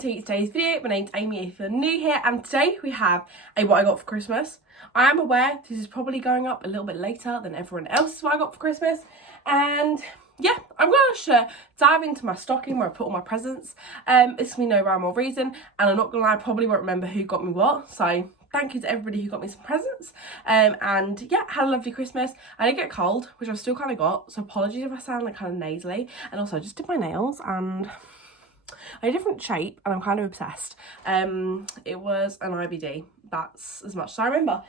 to today's video. My name's Amy if you're new here, and today we have a what I got for Christmas. I am aware this is probably going up a little bit later than everyone else's what I got for Christmas, and yeah, I'm going to dive into my stocking where I put all my presents. It's going to be no rhyme or reason, and I'm not going to lie, I probably won't remember who got me what, so thank you to everybody who got me some presents. And yeah, had a lovely Christmas. I did get a cold, which I've still kind of got, so apologies if I sound like kind of nasally. And also I just did my nails and a different shape, and I'm kind of obsessed. It was an IBD. That's as much as I remember.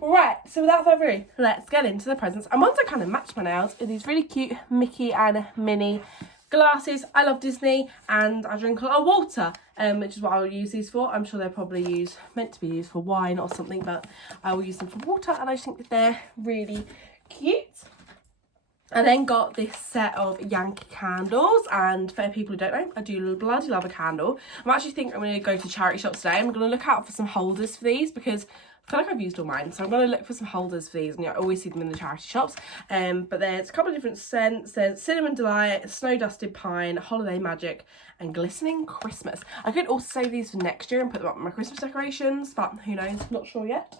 Right, so without further ado, let's get into the presents. I want to kind of match my nails with these really cute Mickey and Minnie glasses. I love Disney and I drink a lot of water, which is what I will use these for. I'm sure they're probably meant to be used for wine or something, but I will use them for water, and I just think that they're really cute. I then got this set of Yankee candles, and for people who don't know, I do bloody love a candle. I'm actually thinking I'm going to go to charity shops today. I'm going to look out for some holders for these because I feel like I've used all mine, so I'm going to look for some holders for these, and I always see them in the charity shops. But there's a couple of different scents. There's Cinnamon Delight, Snow Dusted Pine, Holiday Magic, and Glistening Christmas. I could also save these for next year and put them up in my Christmas decorations, but who knows, not sure yet.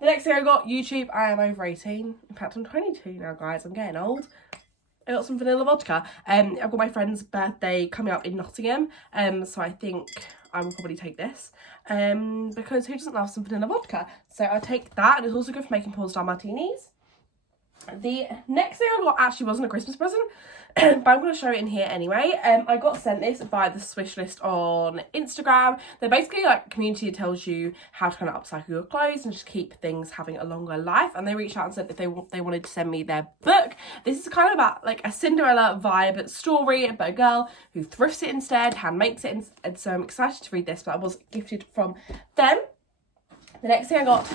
The next thing I got, YouTube. I am over 18. In fact, I'm 22 now, guys. I'm getting old. I got some vanilla vodka. I've got my friend's birthday coming up in Nottingham, so I think I will probably take this, because who doesn't love some vanilla vodka? So I'll take that, and it's also good for making porn style martinis. The next thing I got actually wasn't a Christmas present, but I'm going to show it in here anyway. I got sent this by the Swish List on Instagram. They're basically like a community that tells you how to kind of upcycle your clothes and just keep things having a longer life. And they reached out and said if they wanted to send me their book. This is kind of about like a Cinderella vibe story about a girl who thrifts it instead, hand makes it, and so I'm excited to read this, but I was gifted from them. The next thing I got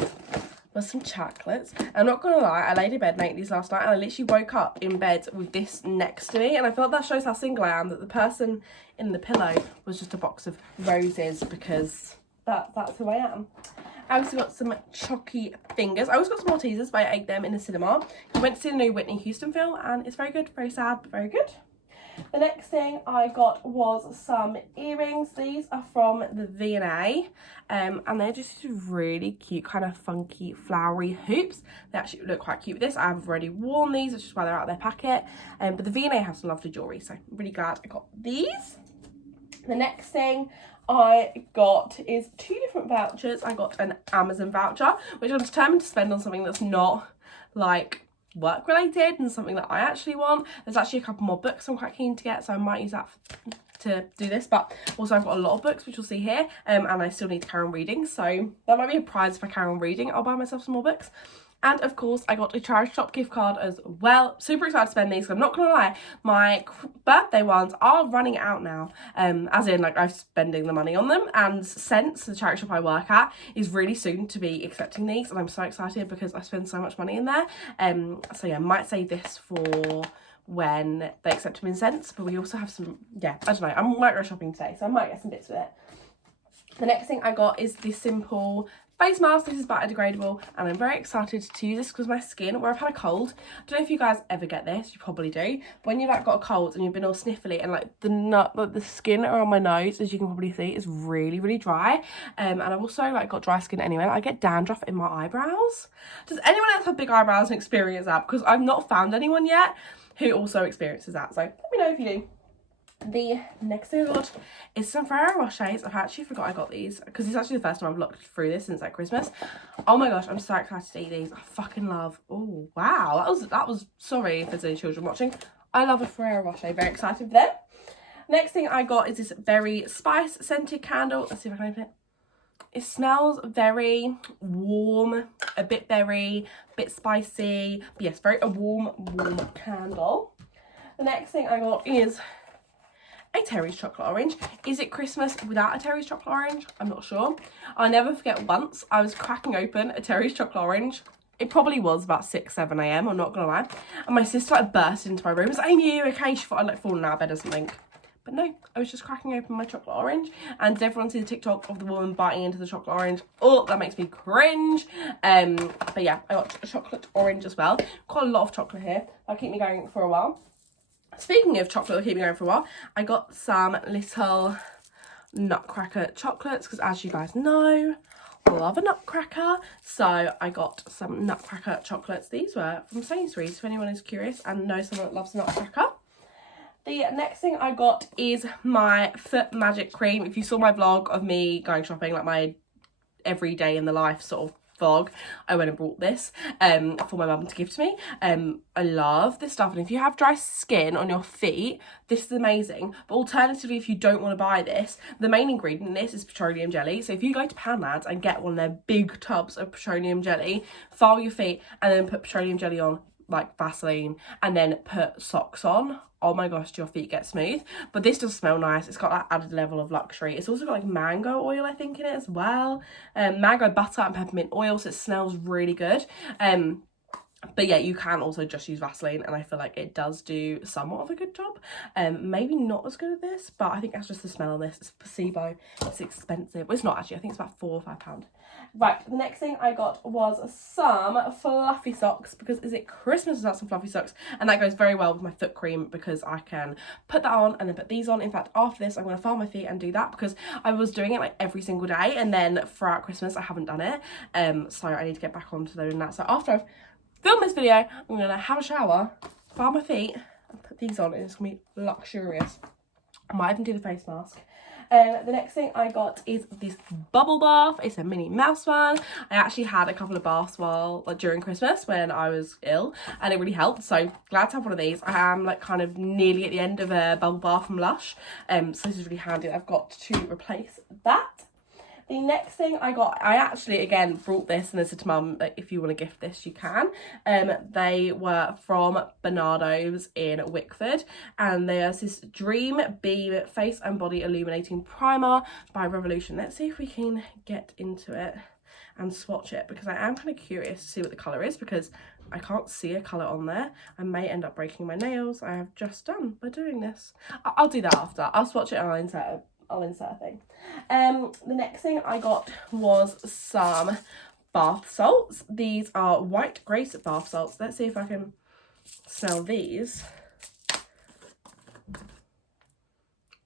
was some chocolates. I'm not gonna lie, I laid in bed and ate these last night, and I literally woke up in bed with this next to me, and I feel like that shows how single I am, that the person in the pillow was just a box of roses, because that's who I am. I also got some Chocky Fingers. I always got some Maltesers, but I ate them in the cinema. I went to see the new Whitney Houston film, and it's very good, very sad, but very good. The next thing I got was some earrings. These are from the V&A, and they're just really cute, kind of funky, flowery hoops. They actually look quite cute with this. I've already worn these, which is why they're out of their packet. But the V&A has some lovely jewellery, so I'm really glad I got these. The next thing I got is 2 different vouchers. I got an Amazon voucher, which I'm determined to spend on something that's not like work related and something that I actually want. There's actually a couple more books I'm quite keen to get, so I might use that to do this, but also I've got a lot of books which you'll see here, and I still need to carry on reading, so that might be a prize if I carry on reading. I'll buy myself some more books. And of course I got a charity shop gift card as well. Super excited to spend these, because I'm not gonna lie, my birthday ones are running out now, as in like I'm spending the money on them, and Sense, the charity shop I work at, is really soon to be accepting these, and I'm so excited because I spend so much money in there. So yeah, might save this for when they accept them in Sense, but we also have some, yeah, I don't know, I'm micro shopping today, so I might get some bits with it. The next thing I got is this simple face mask. This is biodegradable, and I'm very excited to use this because my skin, where I've had a cold, I don't know if you guys ever get this, you probably do, but when you've like got a cold and you've been all sniffly, and like the skin around my nose, as you can probably see, is really dry, and I've also like got dry skin anyway. I get dandruff in my eyebrows. Does anyone else have big eyebrows and experience that? Because I've not found anyone yet who also experiences that, so let me know if you do. The next thing I got is some Ferrero Rochers. I've actually forgot I got these because it's actually the first time I've looked through this since like Christmas. Oh my gosh, I'm so excited to eat these. I fucking love. Oh wow, that was sorry if there's any children watching. I love a Ferrero Rocher. Very excited for them. Next thing I got is this berry spice scented candle. Let's see if I can open it. It smells very warm, a bit berry, a bit spicy. But yes, a warm candle. The next thing I got is a Terry's chocolate orange. Is it Christmas without a Terry's chocolate orange? I'm not sure. I'll never forget once I was cracking open a Terry's chocolate orange. It probably was about 6-7 a.m, I'm not gonna lie, and my sister like burst into my room. Was like, Amy, are you okay? She thought I'd like fallen out of bed or something, but no, I was just cracking open my chocolate orange. And did everyone see the TikTok of the woman biting into the chocolate orange? Oh, that makes me cringe. But yeah, I got a chocolate orange as well. Quite a lot of chocolate here. That'll keep me going for a while. Speaking of chocolate, will keep me going for a while. I got some little Nutcracker chocolates because, as you guys know, I love a nutcracker. So I got some Nutcracker chocolates. These were from Sainsbury's, if anyone is curious and knows someone that loves nutcracker. The next thing I got is my Foot Magic Cream. If you saw my vlog of me going shopping, like my everyday in the life sort of vlog, I went and brought this for my mum to give to me. I love this stuff, and if you have dry skin on your feet, this is amazing. But alternatively, if you don't want to buy this, the main ingredient in this is petroleum jelly. So if you go to Poundland and get one of their big tubs of petroleum jelly, file your feet and then put petroleum jelly on, like Vaseline, and then put socks on, oh my gosh, do your feet get smooth. But this does smell nice. It's got that added level of luxury. It's also got like mango oil, I think, in it as well. Mango butter and peppermint oil, so it smells really good. But yeah, you can also just use Vaseline, and I feel like it does do somewhat of a good job. Maybe not as good as this, but I think that's just the smell of this. It's placebo. It's expensive. Well, it's not actually. I think it's about £4 or £5. Right, the next thing I got was some fluffy socks, because is it Christmas without some fluffy socks? And that goes very well with my foot cream, because I can put that on and then put these on. In fact, after this, I'm going to file my feet and do that, because I was doing it like every single day, and then throughout Christmas, I haven't done it. So I need to get back onto doing that. So after I've filmed this video, I'm going to have a shower, file my feet, and put these on, and it's going to be luxurious. I might even do the face mask. The next thing I got is this bubble bath. It's a Minnie Mouse one. I actually had a couple of baths during Christmas when I was ill, and it really helped. So glad to have one of these. I am like kind of nearly at the end of a bubble bath from Lush. So this is really handy. I've got to replace that. The next thing I got, I actually, again, brought this and I said to Mum, like, if you want to gift this, you can. They were from Bernardo's in Wickford, and there's this Dream Beam Face and Body Illuminating Primer by Revolution. Let's see if we can get into it and swatch it, because I am kind of curious to see what the colour is, because I can't see a colour on there. I may end up breaking my nails. I have just done by doing this. I'll do that after. I'll swatch it and I'll insert a thing. The next thing I got was some bath salts. These are White Grace bath salts. Let's see if I can smell these.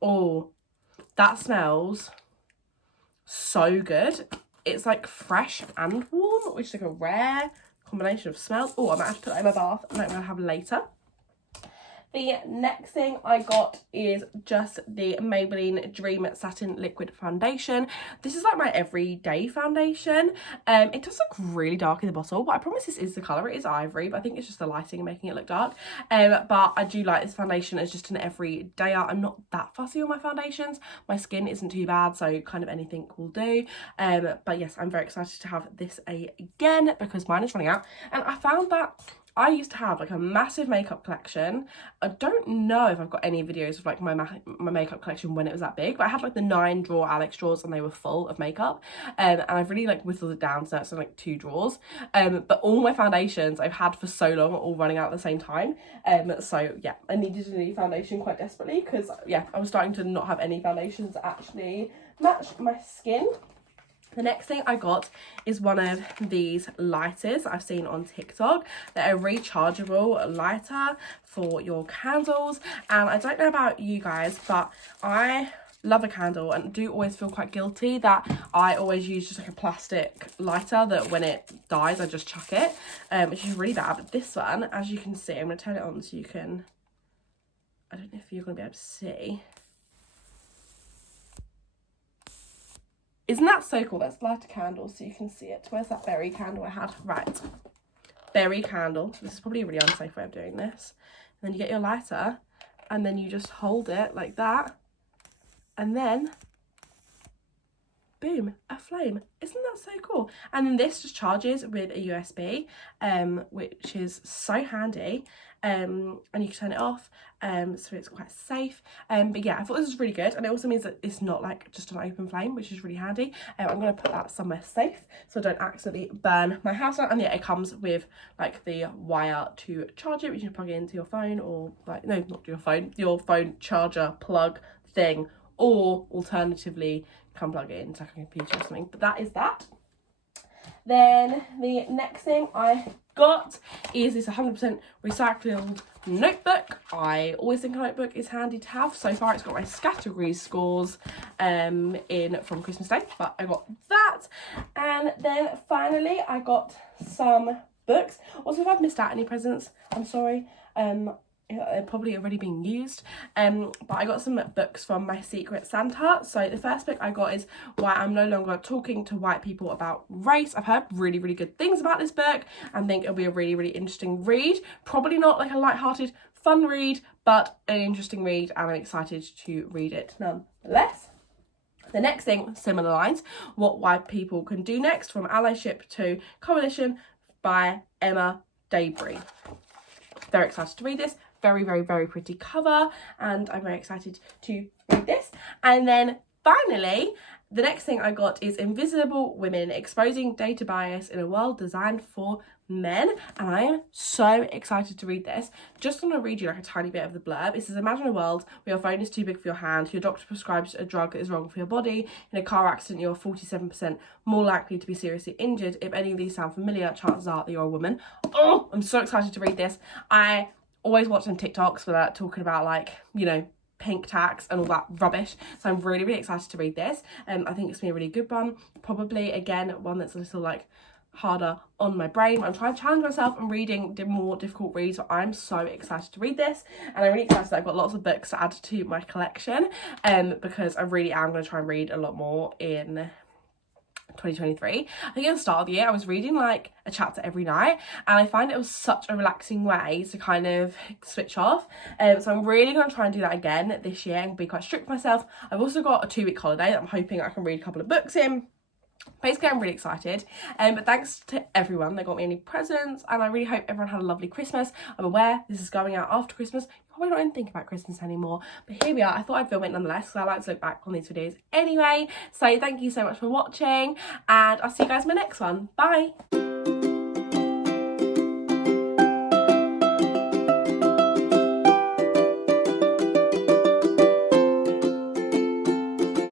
Oh, that smells so good. It's like fresh and warm, which is like a rare combination of smells. Oh, I might have to put that in my bath, and I'm going to have later. The next thing I got is just the Maybelline Dream Satin Liquid Foundation. This is like my everyday foundation. It does look really dark in the bottle, but I promise this is the colour. It is ivory, but I think it's just the lighting and making it look dark. But I do like this foundation as just an everyday. I'm not that fussy on my foundations. My skin isn't too bad, so kind of anything will do. But yes, I'm very excited to have this again, because mine is running out. And I found that I used to have like a massive makeup collection. I don't know if I've got any videos of like my makeup collection when it was that big, but I had like the 9 drawer Alex drawers, and they were full of makeup. And I've really like whittled it down, so it's like 2 drawers. But all my foundations I've had for so long are all running out at the same time. So yeah, I needed a new foundation quite desperately, because yeah, I was starting to not have any foundations that actually match my skin. The next thing I got is one of these lighters I've seen on TikTok. They're a rechargeable lighter for your candles. And I don't know about you guys, but I love a candle and do always feel quite guilty that I always use just like a plastic lighter that when it dies I just chuck it, which is really bad. But this one, as you can see, I'm going to turn it on so you can, I don't know if you're going to be able to see. Isn't that so cool? Let's light a candle so you can see it. Where's that berry candle I had? Right. Berry candle. This is probably a really unsafe way of doing this. And then you get your lighter and then you just hold it like that. And then, boom, a flame. Isn't that so cool? And then this just charges with a USB, which is so handy. And you can turn it off, so it's quite safe. But yeah, I thought this was really good, and it also means that it's not like just an open flame, which is really handy. I'm going to put that somewhere safe so I don't accidentally burn my house out. And yeah, it comes with like the wire to charge it, which you can plug it into your phone, or like, no, not your phone charger plug thing, or alternatively can plug it into like a computer or something. But that is that. Then the next thing I got is this 100% recycled notebook. I always think a notebook is handy to have. So far it's got my category scores in from Christmas Day, but I got that. And then finally I got some books. Also, if I've missed out any presents, I'm sorry. They're probably already being used, but I got some books from my Secret Santa. So the first book I got is Why I'm No Longer Talking to White People About Race. I've heard really, really good things about this book and think it'll be a really, really interesting read. Probably not like a light-hearted fun read, but an interesting read, and I'm excited to read it nonetheless. The next thing, similar lines, What White People Can Do Next, From Allyship to Coalition by Emma Dabry. Very excited to read this. Very, very, very pretty cover, and I'm very excited to read this. And then finally, the next thing I got is Invisible Women, Exposing Data Bias in a World Designed for Men, and I am so excited to read this. Just want to read you like a tiny bit of the blurb. It says, imagine a world where your phone is too big for your hand, your doctor prescribes a drug that is wrong for your body. In a car accident, you're 47% more likely to be seriously injured. If any of these sound familiar, chances are that you're a woman. Oh, I'm so excited to read this. I always watching TikToks where they're talking about, like, you know, pink tax and all that rubbish, so I'm really, really excited to read this. I think it's gonna be a really good one. Probably again one that's a little like harder on my brain. I'm trying to challenge myself and reading more difficult reads, so I'm so excited to read this, and I'm really excited that I've got lots of books to add to my collection, because I really am going to try and read a lot more in 2023. I think at the start of the year I was reading like a chapter every night, and I find it was such a relaxing way to kind of switch off, so I'm really going to try and do that again this year and be quite strict with myself. I've also got a 2-week holiday that I'm hoping I can read a couple of books in. Basically, I'm really excited, but thanks to everyone that got me any presents, and I really hope everyone had a lovely Christmas. I'm aware this is going out after Christmas. You're probably not even thinking about Christmas anymore, but here we are. I thought I'd film it nonetheless because I like to look back on these videos anyway. So thank you so much for watching, and I'll see you guys in my next one. Bye!